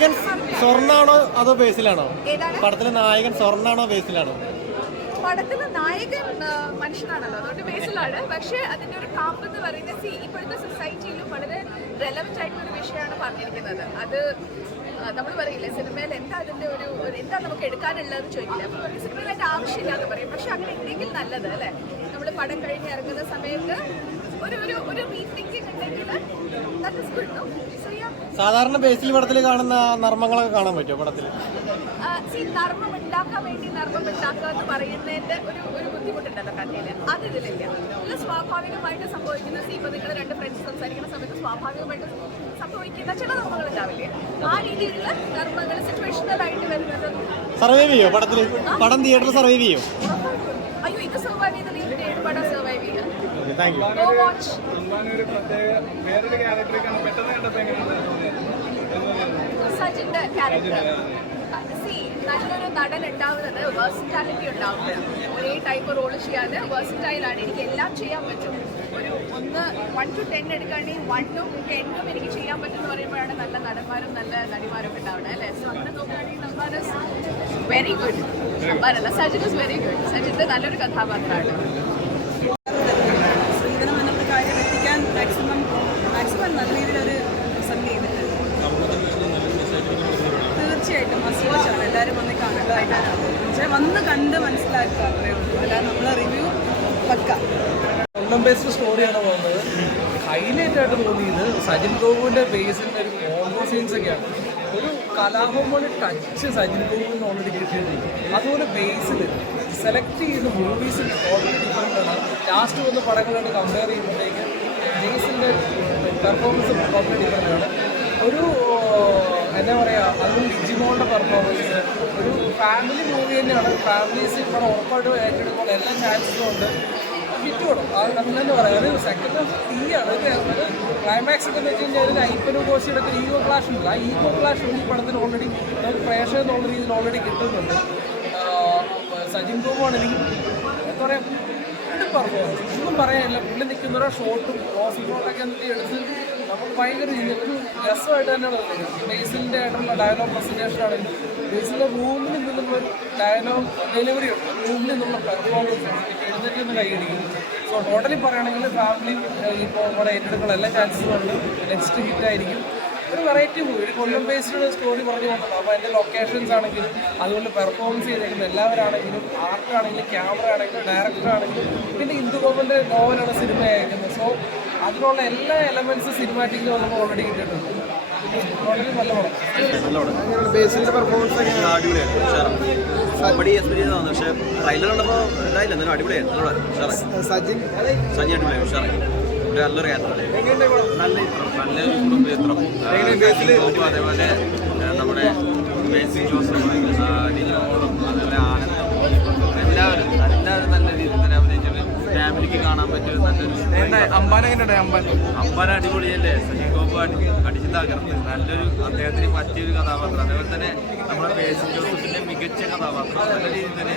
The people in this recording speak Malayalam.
നായകൻ സ്വർണ്ണാണോ അതോ ബേസിലാണോ? പടത്തിലെ നായകൻ സ്വർണ്ണാണോ ബേസിലാണോ? പടത്തിലെ നായകൻ മനുഷ്യനാണല്ലോ, അതുകൊണ്ട് ബേസിലാണ്. പക്ഷേ അതിന്റെ ഒരു കാമ്പ് എന്ന് പറയുന്നത് ഇപ്പോഴത്തെ സൊസൈറ്റിയിലും വളരെ റെലവെന്റ് ആയിട്ടുള്ള ഒരു വിഷയമാണ് പറഞ്ഞിരിക്കുന്നത്. അത് നമ്മൾ പറയില്ലേ സിനിമയിൽ എന്താ അതിന്റെ ഒരു എന്താ നമുക്ക് എടുക്കാനുള്ളതെന്ന് ചോദിക്കില്ല. അപ്പോൾ പറയും സിനിമയിലായിട്ട് ആവശ്യമില്ല എന്ന് പറയും. പക്ഷെ അങ്ങനെ ഉണ്ടെങ്കിൽ നല്ലത് അല്ലേ? നമ്മൾ പടം കഴിഞ്ഞ് ഇറങ്ങുന്ന സമയത്ത് ഒരു ഒരു ഒരു റീതിങ്കിങ് ഉണ്ടെങ്കിൽ സാധാരണ ബേസിൽ പടത്തിൽ കാണുന്ന നർമ്മങ്ങളൊക്കെ കാണാൻ പറ്റുമോ പടത്തിൽ? നർമ്മം ഉണ്ടാക്കാൻ വേണ്ടി നർമ്മം ഉണ്ടാക്കുക എന്ന് പറയുന്നതിന്റെ ഒരു ബുദ്ധിമുട്ടുണ്ടല്ലോ കഥയില്. അത് ഇതിലില്ല. ഇതിൽ സ്വാഭാവികമായിട്ട് സംഭവിക്കുന്ന ഇപ്പൊ നിങ്ങൾ രണ്ട് ഫ്രണ്ട്സ് സംസാരിക്കുന്ന സമയത്ത് സ്വാഭാവികമായിട്ട് സംഭവിക്കുന്ന ചില നർമ്മങ്ങൾ ഉണ്ടാവില്ലേ, ആ രീതിയിലുള്ള നർമ്മങ്ങൾ സിറ്റുവേഷണൽ ആയിട്ട് വരുന്നത്. സർവൈവ് ചെയ്യോ പടത്തിൽ? പടം തിയേറ്ററിൽ സർവൈവ് ചെയ്യോ? അയ്യോ, ഇത് സർവൈവ് ചെയ്ത് ഏത് പടം സർവൈവ് ചെയ്യാം? സജിന്റെ ക്യാരക്ടർ നല്ലൊരു നടൻ ഉണ്ടാവുന്നത് വേഴ്സിറ്റാലിറ്റി ഉണ്ടാവും. ഒരേ ടൈപ്പ് റോള് ചെയ്യാൻ വേഴ്സിറ്റൈലാണ്. എനിക്ക് എല്ലാം ചെയ്യാൻ പറ്റും. ഒരു 1 to 10 എടുക്കുകയാണെങ്കിൽ 1 ഉം 10 ഉം എനിക്ക് ചെയ്യാൻ പറ്റും എന്ന് പറയുമ്പോഴാണ് നല്ല നടന്മാരും നല്ല നടിമാരും ഉണ്ടാവുന്നത് അല്ലേ? സോ അങ്ങനെ നോക്കുകയാണെങ്കിൽ നമ്പാൻ ഇസ് വെരി ഗുഡ്. നമ്പാനല്ല, സജിൻ ഇസ് വെരി ഗുഡ്. സജിന്റെ നല്ലൊരു കഥാപാത്രമാണ്. മാക്സിമം നല്ല രീതിയിലൊരു പ്രസന്റ് ചെയ്തിട്ടുണ്ട്. തീർച്ചയായിട്ടും മസ്റ്റ് വാച്ചാണ്. എല്ലാവരും വന്ന് കാണേണ്ടതായിട്ടാണ്. പക്ഷേ വന്ന് കണ്ട് മനസ്സിലാക്കുക അത്രേ ഉള്ളൂ. അല്ലാതെ നമ്മളെ റിവ്യൂ പക്ക കൊല്ലം ബേസ്ഡ് സ്റ്റോറിയാണ് പോകുന്നത്. ഹൈലൈറ്റ് ആയിട്ട് തോന്നിയത് സജിൻ ഗോപുവിൻ്റെ ബേസിൻ്റെ ഒരു കോംബോ സീൻസ് ഒക്കെയാണ്. ഒരു കലാപം പോലെ ടച്ച് സജിൻ ഗോപുവിന് ഓൾറെഡി കിട്ടിയിട്ടുണ്ട്. അതുപോലെ ബേസിൽ സെലക്ട് ചെയ്യുന്ന മൂവീസ് ഓൾറെഡി ഡിഫറെൻ്റ് ആണ്. ലാസ്റ്റ് വന്ന പടങ്ങളായിട്ട് കമ്പയർ ചെയ്യുമ്പോഴത്തേക്ക് ബേസിൻ്റെ പെർഫോമൻസ് വളരെ ഡിഫറെൻ്റ് ആണ്. ഒരു എന്താ പറയുക, അതും ലിജിമോളുടെ പെർഫോമൻസ് ഒരു ഫാമിലി മൂവി തന്നെയാണ്. ഫാമിലീസ് ഇവിടെ ഉറപ്പായിട്ട് ഏറ്റെടുക്കുമ്പോൾ എല്ലാ ചാൻസും ഉണ്ട്. ഹിറ്റ് കൊടും. അത് നമ്മൾ തന്നെ പറയാം. ഒരു സെക്കൻഡ് ഹാഫ് തീയാണ്. ഒരു ക്ലൈമാക്സ് ഒക്കെ എന്ന് വെച്ച് കഴിഞ്ഞാൽ ഒരു അയ്യപ്പനും കോശിയുടെ ഒക്കെ ഈഗോ ക്ലാഷ് ഉണ്ടല്ലോ. ആ ഈഗോ ക്ലാഷ് ഈ പടത്തിന് ഓൾറെഡി നമുക്ക് പ്രേക്ഷകർ എന്നുള്ള രീതിയിൽ ഓൾറെഡി കിട്ടുന്നുണ്ട്. സജിൻ ഗോപാണെങ്കിലും എന്താ പറയുക, പെർഫോമൻസ് ഒന്നും പറയാനില്ല. പുള്ളി നിൽക്കുന്നവരെ ഷോട്ടും ക്ലോസിംഗ് ഷോട്ടൊക്കെ എന്നിട്ട് എടുത്ത് നമുക്ക് ഭയങ്കര ഒരു രസമായിട്ട് തന്നെയാണ് തോന്നുന്നത്. ബേസിലിൻ്റെ ആയിട്ടുള്ള ഡയലോഗ് പ്രസൻറ്റേഷൻ ആണെങ്കിലും ബേസിലെ റൂമിൽ നിന്നുള്ള ഒരു ഡയലോഗ് ഡെലിവറി ഉണ്ട്. റൂമിൽ നിന്നുള്ള പെർഫോമൻസ് എഴുന്നേറ്റ് നിന്ന് കൈയടിക്കും. സോ ടോട്ടലി പറയുകയാണെങ്കിൽ ഫാമിലി ഇപ്പോൾ നമ്മുടെ ഏറ്റെടുക്കുന്ന എല്ലാ ചാൻസും ഉണ്ട്. നെക്സ്റ്റ് ഹിറ്റായിരിക്കും. ഒരു വെറൈറ്റി മൂവി, ഒരു കൊല്ലം ബേസ്ഡ് സ്റ്റോറി പറഞ്ഞു പോകുന്നത്. അപ്പോൾ അതിൻ്റെ ലൊക്കേഷൻസ് ആണെങ്കിലും അതുകൊണ്ട് പെർഫോമൻസ് ചെയ്തേക്കുന്ന എല്ലാവരാണെങ്കിലും ആർട്ടാണെങ്കിലും ക്യാമറ ആണെങ്കിലും ഡയറക്ടർ ആണെങ്കിലും പിന്നെ ഇന്ദുഗോപൻ്റെ നോവലാണ് സിനിമ അയക്കുന്നത്. സോ അതിനുള്ള എല്ലാ എലമെൻറ്റ്സും സിനിമാറ്റിക്കിൽ നമുക്ക് ഓൾറെഡി കിട്ടിയിട്ടുണ്ട്. വളരെ നല്ല പടം. ബേസിന്റെ പെർഫോമൻസ് കോമഡി എക്സ്പീരിയൻസ് ആണ്. പക്ഷേ ട്രെയിലർ കണ്ടപ്പോൾ ഇതായില്ല, എന്നാലും അടിപൊളിയായിരുന്നു. സജിൻ അടിപൊളിയായി ഉഷാറായി. നല്ലൊരു ക്യാരക്ടർ, നല്ല ചിത്രം. അതേപോലെ നമ്മുടെ ബേസിക് ജോസും ലിജോളും അതേപോലെ ആനന്ദം എല്ലാവരും നല്ല രീതിയിൽ തന്നെ അഭിനയിച്ചിട്ട് ഫാമിലിക്ക് കാണാൻ പറ്റിയ നല്ലൊരു അമ്പാൻ അടിപൊളിയല്ലേ. സജിൻ ഗോപു അടിച്ചു തകർത്ത് നല്ലൊരു അദ്ദേഹത്തിന് പറ്റിയൊരു കഥാപാത്രം. അതേപോലെ തന്നെ നമ്മുടെ ബേസിക് ജോസഫിന്റെ മികച്ച കഥാപാത്രം നല്ല രീതിയിൽ തന്നെ